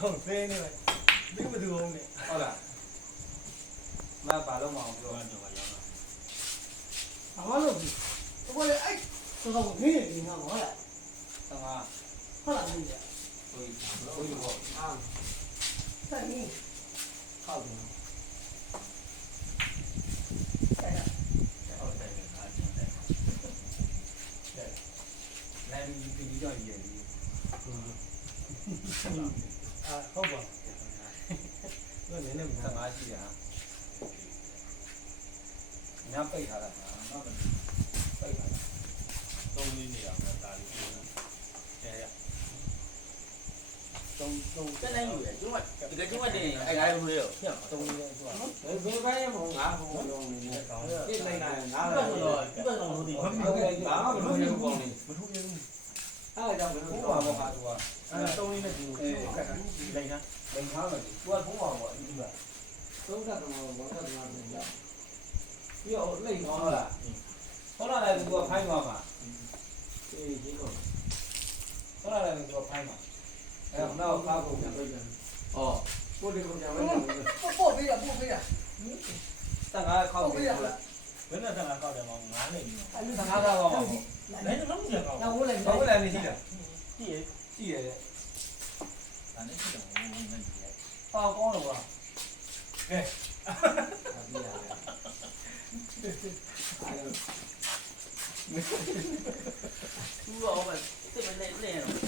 ကောင်ဆင်းနေလိုက်ဒီမသူအောင်နဲ့ဟုတ်လားမဘာလို့မအောင်ပြောတယ်တော့ရောင်းတာ ဘာလို့ဒီဘောလေအဲ့တော့ငင်းနေငါဟုတ်လား သမား ဟုတ်လားဒီက ဟိုဘောအာ ဆက်နေဟောက်တယ်ဟုတ်တယ်အားချင်းတယ်နိုင်ပြီးကြောက်ရည်ရည်အာဟုတ်ပါဘယ်နဲ့သမမားရှိတာညပိတ်ထားတာနော်ပိတ်ထားတာသုံးလေးနေရာမှာဒါလေးကျဲရသုံး တက်လိုက်လို့ရကျုံးကဒီကကျုံးကတင်အဲ့ဒါလိုလေရော သုံးလေးဆိုတော့ ဘယ်ဘိုင်းမှာငါ့ဘုံလုံးနေတယ်ကောင်းတယ်ပြလိုက်တာငါ့ ဒီကတော့လို့ဒီ ဘာမှမလုပ်ဘူးဘာမှမလုပ်ဘူးကောင်းနေ မထူးဘူး အဲ့ဒါကြောင့်ဘယ်လိုဘုံမှာဘာသူက အဲ့သုံးလေးနဲ့ဒီကတ်လိုက်တာ လိန်ထားမယ်သူကဘုံမှာပေါ့ဒီကသုံးကတ်တော့ဘောကတ်တော့ပြန်ရပြီးတော့လိန်သွားလားဟုတ်လားလေသူကဖိုင်းသွားမှာအေးဒီတော့ဟုတ်လားလေသူကဖိုင်းမှာအဲ့တော့ကားကိုပြန်ပြပြန်အော်ကိုဒီကိုပြန်ပြန် ပို့ပေးတာပို့ပေးတာ တန်ခါခောက်ပြီးလား ဘယ်နဲ့ဆက်လာတော့တယ်မောင်9နေပြီ တန်ခါကောက်ပါဘော ဘယ်တော့မှမကြောက် ငါဝိုးလိုက် ဘာလို့လဲမရှိလား ကြည့်ရ ရှိရတယ် ဒါနဲ့ကြည့်တော့ဝင်နေတယ် ပါကောင်းလို့ပါကဲအပြရတယ်သူ့ရောပဲစစ်မနေနဲ့